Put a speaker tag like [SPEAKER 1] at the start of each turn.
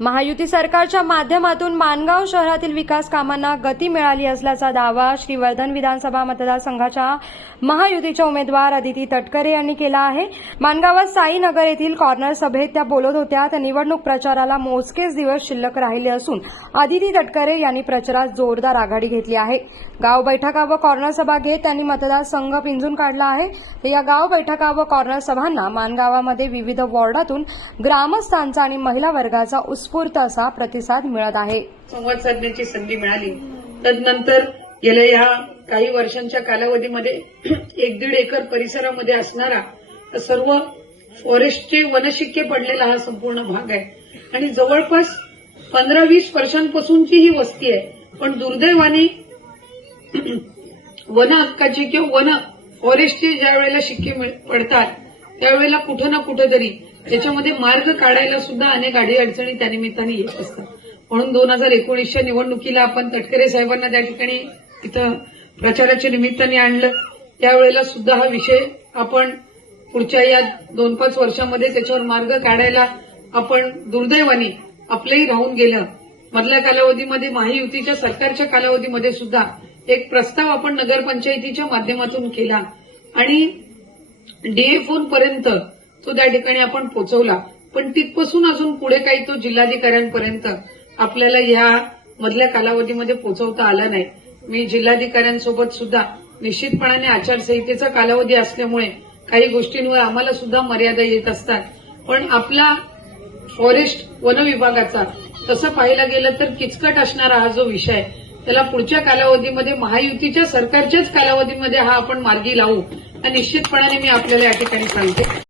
[SPEAKER 1] महायुती सरकारच्या माध्यमातून मानगाव शहरातील विकास कामांना गती मिळाली असल्याचा दावा श्रीवर्धन विधानसभा मतदारसंघाच्या महायुतीच्या उमेदवार अदिती तटकरे यांनी केला आहे. मानगावात साईनगर येथील कॉर्नर सभेत त्या बोलत होत्या तर निवडणूक प्रचाराला मोजकेच दिवस शिल्लक राहिले असून अदिती तटकरे यांनी प्रचारात जोरदार आघाडी घेतली आहे. गाव बैठका व कॉर्नर सभा घेत त्यांनी मतदारसंघ पिंजून काढला आहे. तर या गाव बैठका व कॉर्नर सभांना मानगावामध्ये विविध वॉर्डातून ग्रामस्थांचा आणि महिला वर्गाचा उत्स्फूर्त असा प्रतिसाद मिळत आहे.
[SPEAKER 2] संवाद साधण्याची संधी मिळाली. तदनंतर गेल्या या काही वर्षांच्या कालावधीमध्ये एक दीड एकर परिसरामध्ये असणारा सर्व फॉरेस्टचे वनशिक्के पडलेला हा संपूर्ण भाग आहे. आणि जवळपास पंधरा वीस वर्षांपासूनची ही वस्ती आहे. पण दुर्दैवाने वन हक्काची किंवा वन फॉरेस्टचे ज्या वेळेला शिक्के मिळ- पडतात त्यावेळेला कुठं ना कुठं तरी त्याच्यामध्ये मार्ग काढायला सुद्धा अनेक अडी अडचणी त्यानिमित्ताने येत असतात. म्हणून दोन हजार एकोणीसच्या निवडणुकीला आपण तटकरे साहेबांना त्या ठिकाणी इथं प्रचाराच्या निमित्ताने आणलं. त्यावेळेला सुद्धा हा विषय आपण पुढच्या या दोन पाच वर्षामध्ये त्याच्यावर मार्ग काढायला आपण दुर्दैवाने आपलंही राहून गेलं. मधल्या कालावधीमध्ये महायुतीच्या सरकारच्या कालावधीमध्ये सुद्धा एक प्रस्ताव आपण नगरपंचायतीच्या माध्यमातून केला. आणि डीएफओन पर्यंत तो त्या ठिकाणी आपण पोहोचवला पण तिथपासून अजून पुढे काही तो जिल्हाधिकाऱ्यांपर्यंत आपल्याला या मधल्या कालावधीमध्ये पोहोचवता आला नाही. मी जिल्हाधिकाऱ्यांसोबत सुद्धा निश्चितपणाने आचारसंहितेचा कालावधी असल्यामुळे काही गोष्टींवर आम्हाला सुद्धा मर्यादा येत असतात. पण आपला फॉरेस्ट वन विभागाचा तसं पाहायला गेलं तर किचकट असणारा हा जो विषय त्याला पुढच्या कालावधीमध्ये महायुतीच्या सरकारच्याच कालावधीमध्ये हा आपण मार्गी लावू. निश्चितपणाने मी आपल्याला या ठिकाणी सांगते.